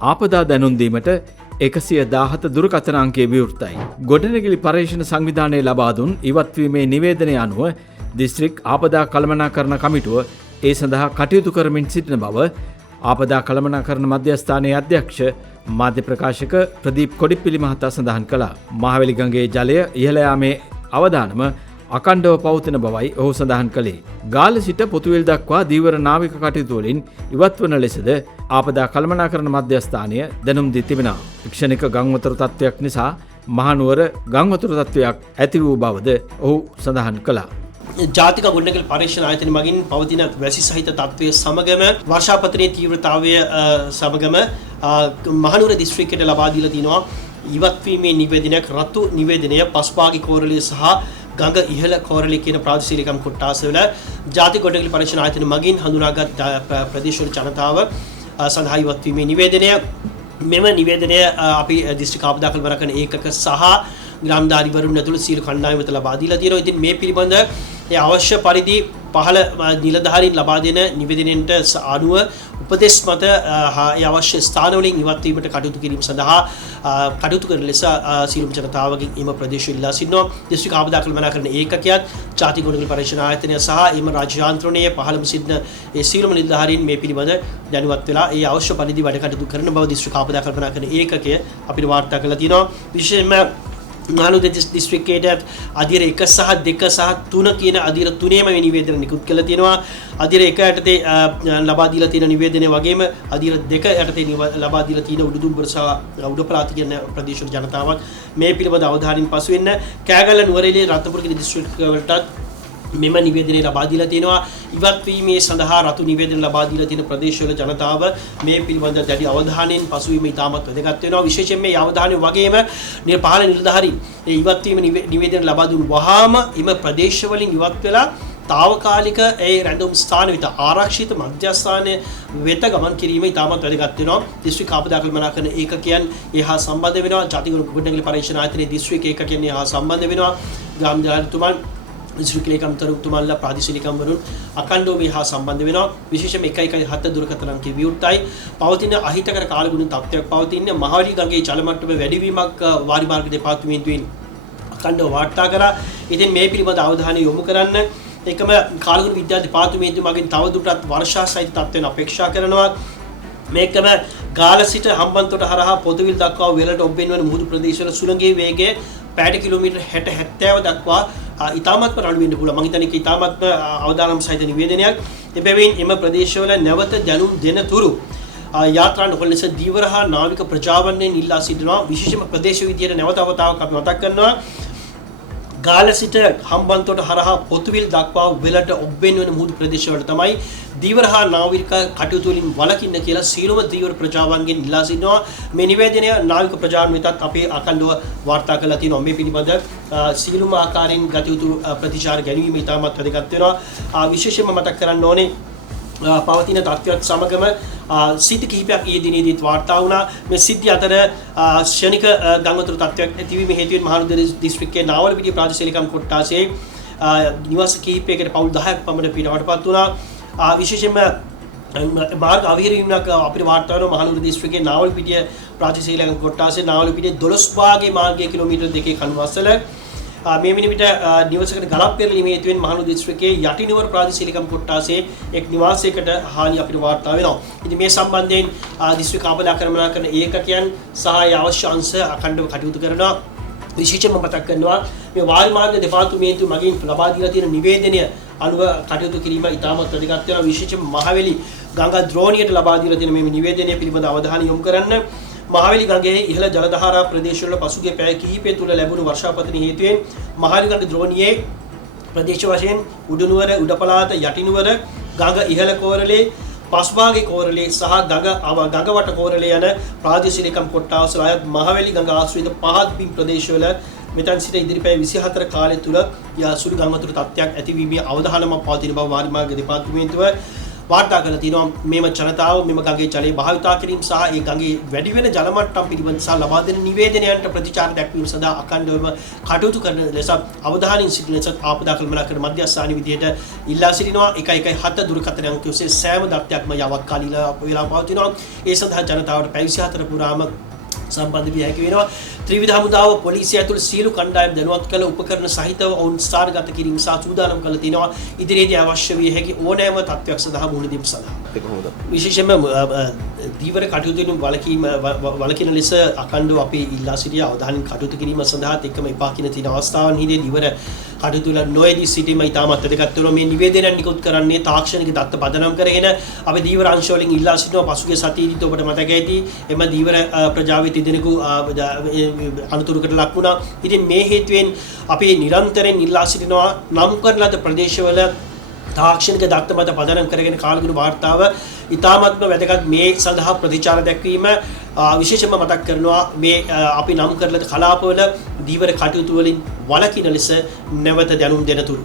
ආපදා දැනුම් දීමට 117 දුරකථන අංකයේ විවෘතයි. ගොඩනැගිලි පර්යේෂණ සංවිධානයේ ලබා දුන් ඉවත්වීමේ නිවේදනය අනුව දිස්ත්‍රික් ආපදා කළමනාකරණ කමිටුව ඒ සඳහා කටයුතු කරමින් සිටින බව ආපදා කළමනාකරණ මධ්‍යස්ථානයේ අධ්‍යක්ෂ මාධ්‍ය ප්‍රකාශක ප්‍රදීප් කොඩිප්පිලි මහතා සඳහන් කළා. මහවැලි ගඟේ ජලය ඉහළ යාමේ අවදානම අකණ්ඩව පවතින බවයි ඔහු සඳහන් කළේ. ගාල්ල සිට පොතුවිල් දක්වා දීවර නාවික කටයුතු වලින් ඉවත්වන ලෙසද ආපදා කළමනාකරණ මධ්‍යස්ථානය දැනුම් දී තිබෙනවා. ක්ෂණික ගංවතුර තත්ත්වයක් නිසා මහනුවර ගංවතුර තත්ත්වයක් ඇති වූ බවද ඔහු සඳහන් කළා. ජාතික ගොඩනැගිලි පරීක්ෂණ ආයතන මගින් පවතින වැසි සහිත තත්ත්වයේ සමගම වර්ෂාපතනයේ තීව්‍රතාවය සමගම මහනුවර දිස්ත්‍රික්කයට ලබා දීලා තිනවා ඉවත්වීමේ නිවේදනයක් රතු නිවේදනය පස්පාගි කෝරළය සහ ගඟ ඉහළ කෝරළය කියන ප්‍රාදේශීය කොට්ටාසවල ජාතික ගොඩනැගිලි පරීක්ෂණ ආයතන මගින් හඳුනාගත් ප්‍රදේශවල ජනතාව සඳහා ඉවත්වීමේ නිවේදනය මෙම නිවේදනය අපි දිස්ත්‍රික් ආපදා කළමනාකරණ ඒකක සහ ග්‍රාමධාරීවරුන් ඇතුළු සියලු කණ්ඩායම් වෙත ලබා දීලා තියෙනවා. ඉතින් මේ පිළිබඳ අවශ්‍ය පරිදි පහළ නිලධාරීන් ලබා දෙන නිවේදනයට අනුව උපදෙස් මත අවශ්‍ය ස්ථානවලින් ඉවත් වීමට කටයුතු කිරීම සඳහා කටයුතු කරන ලෙස සියලුම ජනතාවගෙන් එම ප්‍රදේශවල ඉල්ලා සිටිනවා. දිස්ත්‍රික් ආපදා කළමනාකරණ ඒකකයත් ජාතික ගොඩනැගිලි පරීක්ෂණ ආයතනය සහ එම රාජ්‍ය යාන්ත්‍රණයේ පහළම සිටින ඒ සියලුම නිලධාරීන් මේ පිළිබඳ දැනුවත් වෙලා ඒ අවශ්‍ය පරිදි වැඩ කටයුතු කරන බව දිස්ත්‍රික් ආපදා කළමනාකරණ ඒකකය අපිට වාර්තා කරලා තියෙනවා. විශේෂයෙන්ම මහනුවර දිස්ත්‍රික්කයේ අධීර 1 සහ 2 සහ 3 කියන අධීර තුනේම මේ නිවේදන නිකුත් කළා තියෙනවා. අධීර 1 යටතේ ලබා දීලා තියෙන නිවේදනය වගේම අධීර 2 යටතේ ලබා දීලා තියෙන උඩුදුම්බර සහ උඩපළාත කියන ප්‍රදේශවල ජනතාවත් මේ පිළිබඳ අවධානයෙන් පසු වෙන්න කෑගල්ල නුවරඑළිය රත්නපුර කියන දිස්ත්‍රික්කවලටත් මෙම නිවේදනය ලබා දීලා තියෙනවා. ඉවත් වීමේ සඳහා රතු නිවේදන ලබා දීලා තියෙන ප්‍රදේශවල ජනතාව මේ පිළිබඳ දැඩි අවධානයෙන් පසුවීම ඉතාමත් වැදගත් වෙනවා. විශේෂයෙන් මේ අවධානය වගේම පහළ නිලධාරීන් ඒ ඉවත් වීම නිවේදන ලබා දුන් වහාම එම ප්‍රදේශවලින් ඉවත් වෙලා తాවකාලික ඒ රැඳුම් ස්ථාන වෙත ආරක්ෂිත මධ්‍යස්ථාන වෙත ගමන් කිරීම ඉතාමත් වැදගත් වෙනවා. දිස්ත්‍රික් ආපදා කළමනාකරණ ඒකකයන් එහා සම්බන්ධ වෙනවා. ජාතික ගොඩනැගිලි පරීක්ෂණ ආයතනයේ දිස්ත්‍රික් ඒකකයන් එහා සම්බන්ධ වෙනවා. ග්‍රාමධාරීතුමන් දිස්ත්‍රික් ලේකම්තුමාලා ප්‍රාදේශීය ලේකම්වරුන් අකණ්ඩව මේ හා සම්බන්ධ වෙනවා. විශේෂයෙන්ම 117 දුරකථන අංකයේ විවෘතයි. පවතින අහිතකර කාලගුණ තත්ත්වයක් පවතින මහවැලි ගඟේ ජල මට්ටම වැඩිවීමක් වාරි මාර්ග දෙපාර්තමේන්තුවෙන් අකණ්ඩව වාර්තා කරා. ඉතින් මේ පිළිබඳ අවධානය යොමු කරන්න එකම කාලගුණ විද්‍යා දෙපාර්තමේන්තුව මගින් තවදුරටත් වර්ෂා සහිත තත්ත්වයන් අපේක්ෂා කරනවා. මේකම ගාල සිට හම්බන්තොට හරහා පොතුවිල් දක්වා වෙලට ඔබ්බෙන් වන මුහුදු ප්‍රදේශවල සුළඟේ වේගය පැයට කිලෝමීටර් 60-70 දක්වා ඉතාමත්ම අඩු වෙන්න පුළුවන්. මම හිතන්නේ ඉතාමත්ම අවදානම් සහිත නිවේදනයක්. එබැවින් එම ප්‍රදේශවල නැවත දැනුම් දෙන තුරු යාත්‍රාන් නොකළ ලෙස දීවර හා නාවික ප්‍රජාවරණයෙන් ඉල්ලා සිටිනවා. විශේෂම ප්‍රදේශ විදියට නැවත අවතාවක් අපි මතක් කරනවා. ගාල සිට හම්බන්තොට හරහා පොතුවිල් දක්වා වෙලට ඔබ්බෙන් වන මුහුදු ප්‍රදේශවල තමයි දීවර හා නාවික කටයුතු වලින් වළකින්න කියලා සීලම දීවර ප්‍රජාවන්ගෙන් ඉල්ලා සිටිනවා. මේ නිවේදනය නාවික ප්‍රජාවන් වෙතත් අපේ අකණ්ඩව වාර්තා කරලා තියෙනවා. මේ පිළිබඳ සීලම ආකාරයෙන් ගත යුතු ප්‍රතිචාර ගැනීම ඉතාමත් වැදගත් වෙනවා. විශේෂයෙන්ම මතක් කරන්න ඕනේ පවතින තත්ත්වයක් සමගම සිද්ධි කිහිපයක් ඊයේ දිනේදීත් වාර්තා වුණා. මේ සිද්ධි අතර ශනික ගංගාතුර තත්ත්වයක් ඇතිවීම හේතුවෙන් මහනුවර දිස්ත්‍රික්කයේ නාවලපිටිය ප්‍රාදේශීය කොට්ටාසේ නිවාස කිහිපයකට පවුල් 10ක් පමණ පීඩාවටපත් වුණා. විශේෂයෙන්ම මාර්ග අවහිරවීමක් අපිට වාර්තා වෙනවා මහනුවර දිස්ත්‍රික්කයේ නාවලපිටිය ප්‍රාදේශීය කොට්ටාසේ නාවලපිටිය 12 වාගේ මාර්ගයේ කිලෝමීටර් 2 කණුවස්සල මේ මිනිමිට නිවසකට ගලක් පෙරලීම හේතුවෙන් මහනුවර දිස්ත්‍රික්කයේ යටිනුවර ප්‍රාදේශීය කොට්ටාසේ එක් නිවාසයකට හානි අපිට වාර්තා වෙනවා. ඉතින් මේ සම්බන්ධයෙන් දිස්ත්‍රික් ආපදා කළමනාකරණ ඒකකයන් සහ අවශ්‍ය අංශ අඛණ්ඩව කටයුතු කරනවා. විශේෂයෙන්ම මතක් කරනවා මේ වායු මාර්ග දෙපාර්තමේන්තුව මගින් ලබා දීලා තියෙන නිවේදනය අනුව කටයුතු කිරීම ඉතාමත් වැදගත් වෙනවා. විශේෂයෙන්ම මහවැලි ගංගා ද්‍රෝණියට ලබා දීලා තියෙන මේ නිවේදනය පිළිබඳ අවධානය යොමු කරන්න. මහවැලි ගඟේ ඉහළ ජල දහරා ප්‍රදේශවල පසුගිය පැය කිහිපය තුළ ලැබුණු වර්ෂාපතන හේතුවෙන් මහවැලි ගඟ ද්‍රෝණියේ ප්‍රදේශ වශයෙන් උඩනුවර උඩපළාත යටිනුවර ගඟ ඉහළ කෝරළේ පස්භාගයේ කෝරළේ සහ ගඟ වට කෝරළේ යන ප්‍රාදේශීය කොට්ටාස්වල අයත් මහවැලි ගඟ ආශ්‍රිත පහත් බිම් ප්‍රදේශවල මෙතන සිට ඉදිරි පැය 24 කාලය තුල සුළු ගංගාතුර තත්ත්වයක් ඇතිවීමේ අවධානමක් පවතින බව වාරි මාර්ග දෙපාර්තමේන්තුව වාර්තා කරලා තිනවා මේම ජනතාව මෙම ගඟේ ජලය භාවිතා කිරීම සහ ඒ ගඟේ වැඩි වෙන ජල මට්ටම් පිළිබඳ සහ ලබා දෙන නිවේදනයන්ට ප්‍රතිචාර දැක්වීම සඳහා අඛණ්ඩවම කටයුතු කරන ලෙස අවධානයෙන් සිටින ලෙස ආපදා කළමනාකරණ මධ්‍යස්ථාන විදියට ඉල්ලා සිටිනවා 117 දුරකථන අංකය ඔස්සේ සෑම දක්ෂයක්ම යාවත්කාලීන වේලා පවතිනවා ඒ සඳහා ජනතාවට පැය 24 පුරාම සම්බන්ධ විය හැකි වෙනවා ත්‍රිවිධ හමුදාව පොලිසිය ඇතුළු සියලු කණ්ඩායම් දැනුවත් කළ උපකරණ සහිතව ඔවුන් ස්ථානගත කිරීම සහ සූදානම් කළ තිනවා ඉදිරියේදී අවශ්‍ය විය හැකි ඕනෑම තත්ත්වයක් සඳහා මුහුණ දීම සඳහා විශේෂයෙන්ම දීවර කටයුතු වලින් වලකින ලෙස අඛණ්ඩව අපි ඉල්ලා සිටිය අවධානයෙන් කටයුතු කිරීම සඳහාත් එක්කම එපා කියන තියෙන අවස්ථාවන්හිදී දීවර කටයුතු වල නොයදී සිටීම ඉතාමත් වැදගත් වෙනවා මේ නිවේදනයන් නිකුත් කරන්නේ තාක්ෂණික දත්ත පදනම් කරගෙන අපි දීවර අංශ වලින් ඉල්ලා සිටිනවා පසුගිය සතියේදීත් ඔබට මතක ඇති එම දීවර ප්‍රජාවේ තිදෙනෙකු අනුතුරකට ලක් වුණා. ඉතින් මේ හේතුවෙන් අපි නිරන්තරයෙන් ඉල්ලා සිටිනවා නම් කරන ලද ප්‍රදේශවල තාක්ෂණික දත්ත මත පදනම් කරගෙන කාලගුණ වාර්තාව ඉතාමත්ම වැදගත් මේ සඳහා ප්‍රතිචාර දැක්වීම විශේෂයෙන්ම මතක් කරනවා මේ අපි නම් කරන කලාපවල දීවර කටයුතු වලින් වළකින ලෙස නැවත දැනුම් දෙනතුරු